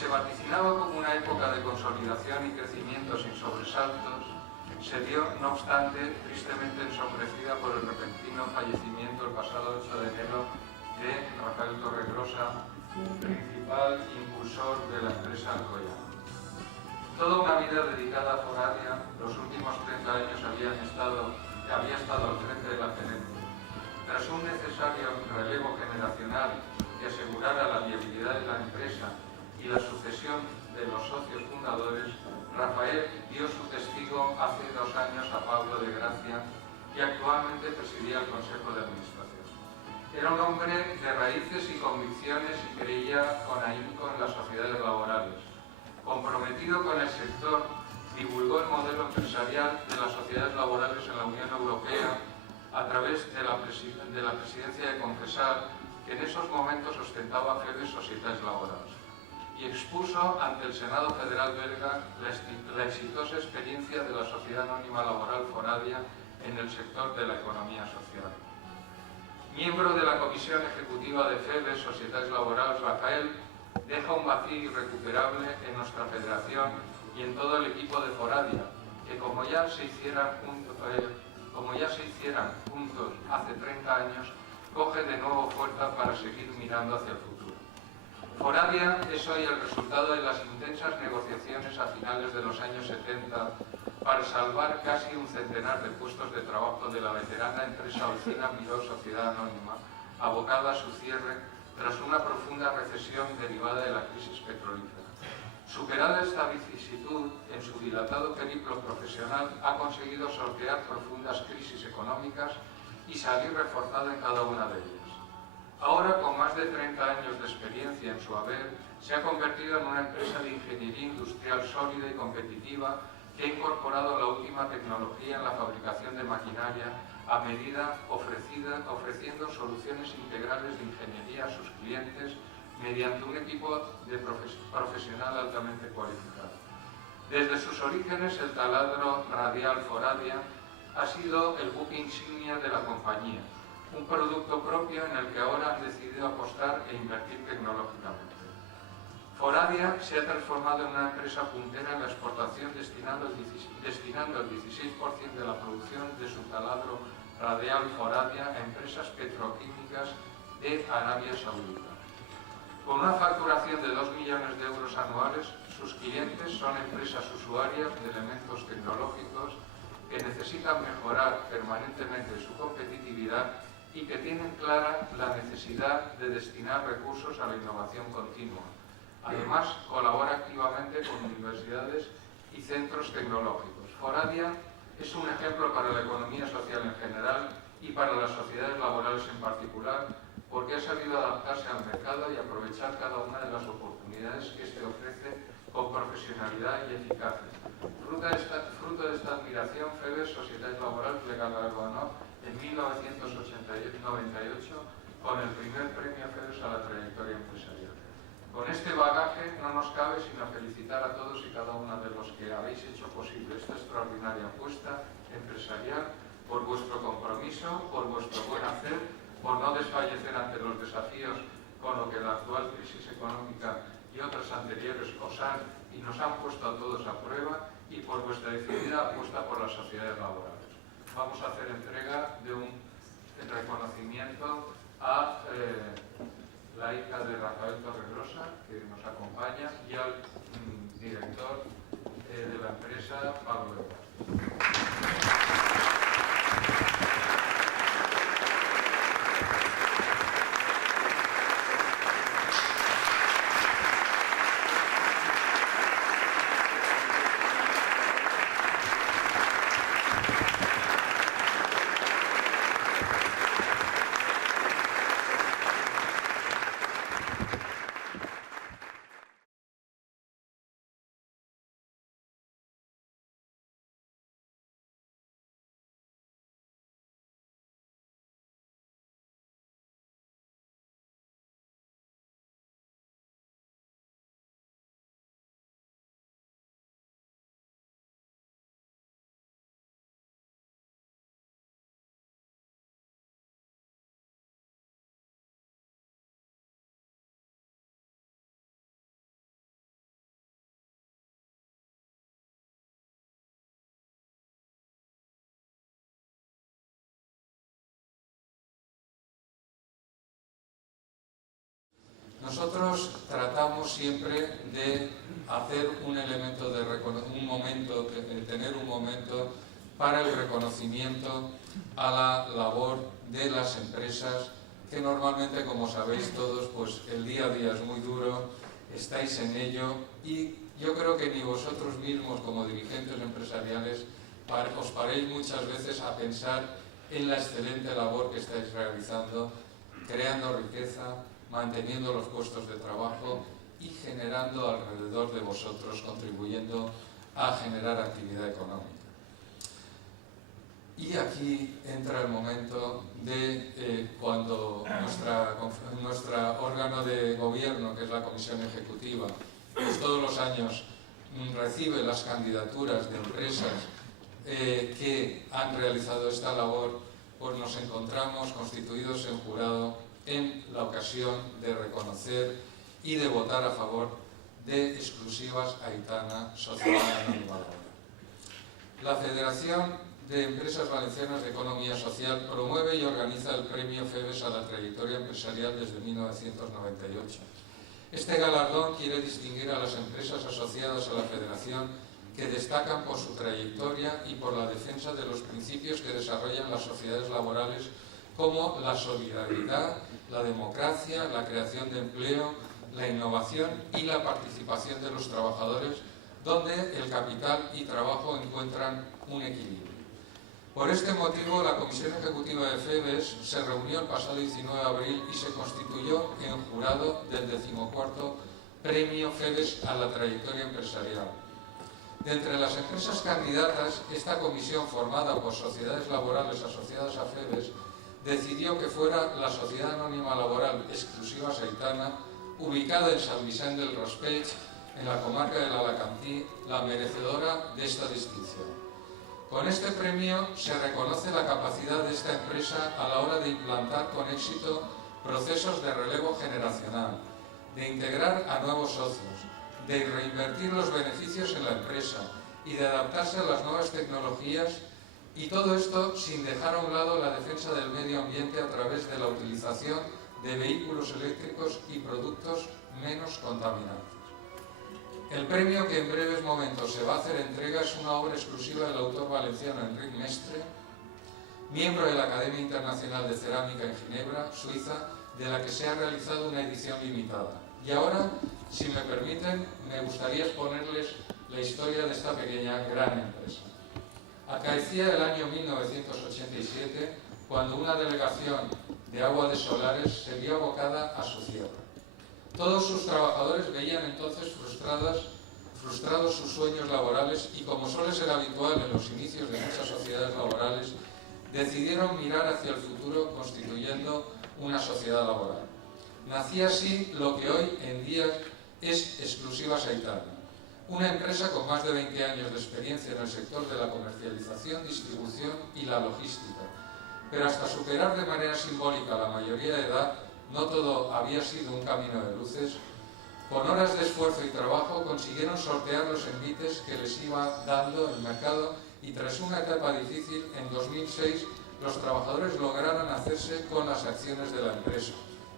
se vaticinaba como una época de consolidación y crecimiento sin sobresaltos, se vio, no obstante, tristemente ensombrecida por el repentino fallecimiento el pasado 8 de enero de Rafael Torregrosa, principal impulsor de la empresa Alcoyano. Toda una vida dedicada a Foradia, los últimos 30 años había estado al frente de la gerencia. Tras un necesario relevo generacional que asegurara la viabilidad de la empresa y la sucesión de los socios fundadores, Rafael dio su testigo hace 2 años a Pablo de Gracia, que actualmente presidía el Consejo de Administración. Era un hombre de raíces y convicciones y creía con ahínco en las sociedades laborales. Comprometido con el sector, divulgó el modelo empresarial de las sociedades laborales en la Unión Europea a través de la presidencia de Confesar, que en esos momentos ostentaba Fedes Societats Laborals, y expuso ante el Senado Federal belga la exitosa experiencia de la Sociedad Anónima Laboral Foradia en el sector de la economía social. Miembro de la Comisión Ejecutiva de Fedes Societats Laborals, Rafael deja un vacío irrecuperable en nuestra federación y en todo el equipo de Foradia, que como ya se hicieran juntos hace 30 años, coge de nuevo fuerza para seguir mirando hacia el futuro. Foradia es hoy el resultado de las intensas negociaciones a finales de los años 70 para salvar casi un centenar de puestos de trabajo de la veterana empresa Olcina Miró Sociedad Anónima, abocada a su cierre tras una profunda recesión derivada de la crisis petrolífera. Superada esta vicisitud, en su dilatado periplo profesional ha conseguido sortear profundas crisis económicas y salir reforzado en cada una de ellas. Ahora, con más de 30 años de experiencia en su haber, se ha convertido en una empresa de ingeniería industrial sólida y competitiva que ha incorporado la última tecnología en la fabricación de maquinaria a medida, ofreciendo soluciones integrales de ingeniería a sus clientes mediante un equipo de profesional altamente cualificado. Desde sus orígenes, el taladro radial Foradia ha sido el buque insignia de la compañía, un producto propio en el que ahora han decidido apostar e invertir tecnológicamente. Foradia se ha transformado en una empresa puntera en la exportación, destinando el 16% de la producción de su taladro radial Foradia a empresas petroquímicas de Arabia Saudita. Con una facturación de 2 millones de euros anuales, sus clientes son empresas usuarias de elementos tecnológicos que necesitan mejorar permanentemente su competitividad y que tienen clara la necesidad de destinar recursos a la innovación continua. Además, colabora activamente con universidades y centros tecnológicos. Foradia es un ejemplo para la economía social en general y para las sociedades laborales en particular, porque ha sabido adaptarse al mercado y aprovechar cada una de las oportunidades que éste ofrece con profesionalidad y eficacia. Fruto de esta admiración, Fedes Societats Laborals le galardonó en 1998 con el primer premio Fedes a la trayectoria empresarial. Con este bagaje no nos cabe sino felicitar a todos y cada uno de los que habéis hecho posible esta extraordinaria apuesta empresarial por vuestro compromiso, por vuestro buen hacer, por no desfallecer ante los desafíos con lo que la actual crisis económica y otras anteriores os han y nos han puesto a todos a prueba, y por vuestra decidida apuesta por las sociedades laborales. Vamos a hacer entrega de un reconocimiento a la hija de Rafael Torregrosa, que nos acompaña, y al director de la empresa, Pablo de Gracia. Nosotros tratamos siempre de hacer un elemento de tener un momento para el reconocimiento a la labor de las empresas, que normalmente, como sabéis todos, pues el día a día es muy duro, estáis en ello, y yo creo que ni vosotros mismos como dirigentes empresariales os paréis muchas veces a pensar en la excelente labor que estáis realizando, creando riqueza, manteniendo los puestos de trabajo y generando alrededor de vosotros, contribuyendo a generar actividad económica. Y aquí entra el momento de cuando nuestro órgano de gobierno, que es la Comisión Ejecutiva, pues todos los años recibe las candidaturas de empresas que han realizado esta labor, pues nos encontramos constituidos en jurado en la ocasión de reconocer y de votar a favor de Exclusivas Aitana Sociedad Anónima Laboral. La Federación de Empresas Valencianas de Economía Social promueve y organiza el Premio FEBES a la trayectoria empresarial desde 1998. Este galardón quiere distinguir a las empresas asociadas a la Federación que destacan por su trayectoria y por la defensa de los principios que desarrollan las sociedades laborales, como la solidaridad, la democracia, la creación de empleo, la innovación y la participación de los trabajadores, donde el capital y trabajo encuentran un equilibrio. Por este motivo, la Comisión Ejecutiva de FEBES se reunió el pasado 19 de abril y se constituyó en jurado del 14º Premio FEBES a la trayectoria empresarial. De entre las empresas candidatas, esta comisión, formada por sociedades laborales asociadas a FEBES, decidió que fuera la Sociedad Anónima Laboral Exclusivas Aitana, ubicada en Sant Vicent del Raspeig, en la comarca del Alacantí, la merecedora de esta distinción. Con este premio se reconoce la capacidad de esta empresa a la hora de implantar con éxito procesos de relevo generacional, de integrar a nuevos socios, de reinvertir los beneficios en la empresa y de adaptarse a las nuevas tecnologías, y todo esto sin dejar a un lado la defensa del medio ambiente a través de la utilización de vehículos eléctricos y productos menos contaminantes. El premio, que en breves momentos se va a hacer entrega, es una obra exclusiva del autor valenciano Enric Mestre, miembro de la Academia Internacional de Cerámica en Ginebra, Suiza, de la que se ha realizado una edición limitada. Y ahora, si me permiten, me gustaría exponerles la historia de esta pequeña gran empresa. Acaecía el año 1987, cuando una delegación de Agua de Solares se vio abocada a su cierre. Todos sus trabajadores veían entonces frustrados sus sueños laborales y, como suele ser habitual en los inicios de muchas sociedades laborales, decidieron mirar hacia el futuro constituyendo una sociedad laboral. Nacía así lo que hoy en día es Exclusivas Aitana, una empresa con más de 20 años de experiencia en el sector de la comercialización, distribución y la logística. Pero hasta superar de manera simbólica la mayoría de edad, no todo había sido un camino de luces. Con horas de esfuerzo y trabajo consiguieron sortear los envites que les iba dando el mercado, y tras una etapa difícil, en 2006 los trabajadores lograron hacerse con las acciones de la empresa,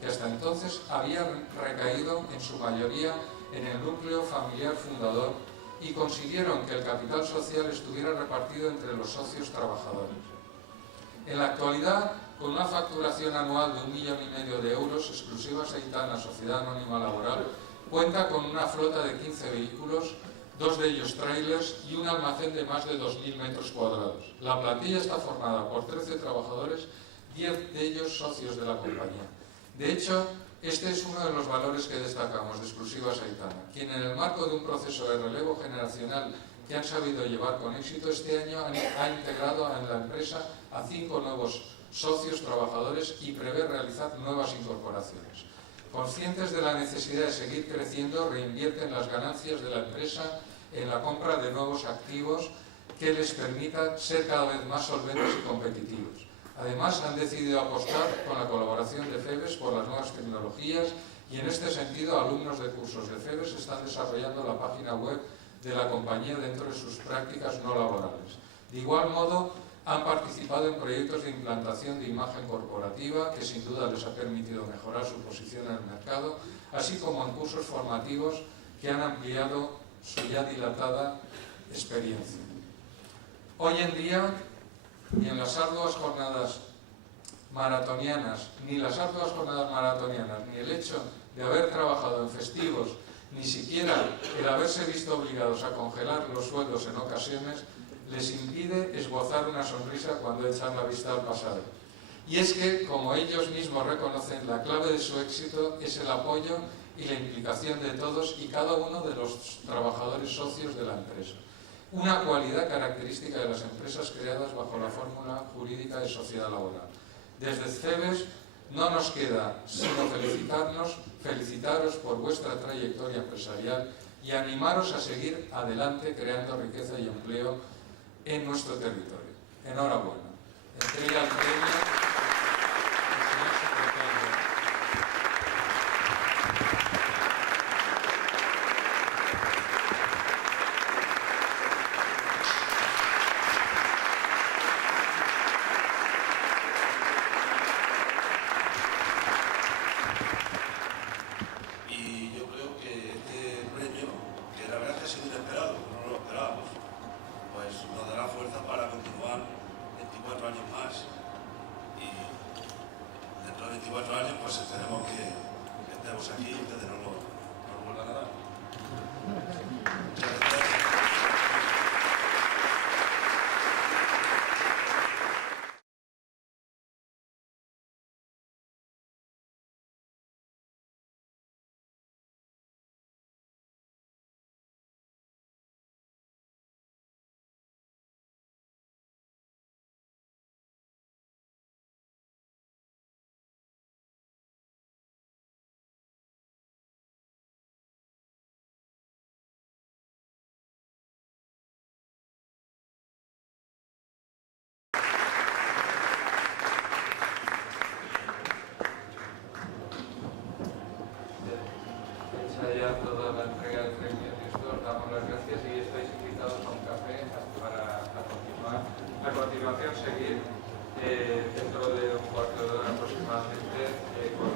que hasta entonces habían recaído en su mayoría en el núcleo familiar fundador, y consiguieron que el capital social estuviera repartido entre los socios trabajadores. En la actualidad, con una facturación anual de 1,5 millones de euros, Exclusivas Aitana Sociedad Anónima Laboral cuenta con una flota de 15 vehículos, 2 de ellos trailers y un almacén de más de 2.000 metros cuadrados. La plantilla está formada por 13 trabajadores, 10 de ellos socios de la compañía. De hecho, este es uno de los valores que destacamos de Exclusivas Aitana, quien, en el marco de un proceso de relevo generacional que han sabido llevar con éxito, este año ha integrado en la empresa a 5 nuevos socios trabajadores y prevé realizar nuevas incorporaciones. Conscientes de la necesidad de seguir creciendo, reinvierten las ganancias de la empresa en la compra de nuevos activos que les permitan ser cada vez más solventes y competitivos. Además, han decidido apostar con la colaboración de FEBES por las nuevas tecnologías, y en este sentido alumnos de cursos de FEBES están desarrollando la página web de la compañía dentro de sus prácticas no laborales. De igual modo, Han participado en proyectos de implantación de imagen corporativa que sin duda les ha permitido mejorar su posición en el mercado, así como en cursos formativos que han ampliado su ya dilatada experiencia. Hoy en día, ni en las arduas jornadas maratonianas, ni el hecho de haber trabajado en festivos, ni siquiera el haberse visto obligados a congelar los sueldos en ocasiones, les impide esbozar una sonrisa cuando echan la vista al pasado. Y es que, como ellos mismos reconocen, la clave de su éxito es el apoyo y la implicación de todos y cada uno de los trabajadores socios de la empresa. Una cualidad característica de las empresas creadas bajo la fórmula jurídica de sociedad laboral. Desde CEBES no nos queda sino felicitaros por vuestra trayectoria empresarial y animaros a seguir adelante creando riqueza y empleo en nuestro territorio. Enhorabuena. Entrega el premio al señor secretario. Y yo creo que este premio, que la verdad es que ha sido inesperado, no lo esperábamos, pues nos dará fuerza para continuar 24 años más, y dentro de 24 años pues esperemos que estemos aquí y ustedes no lo vuelvan a dar. Muchas gracias. Hecha ya toda la entrega del premio, os damos las gracias y estáis invitados a un café para continuar. A continuación seguir dentro de un cuarto de hora aproximadamente con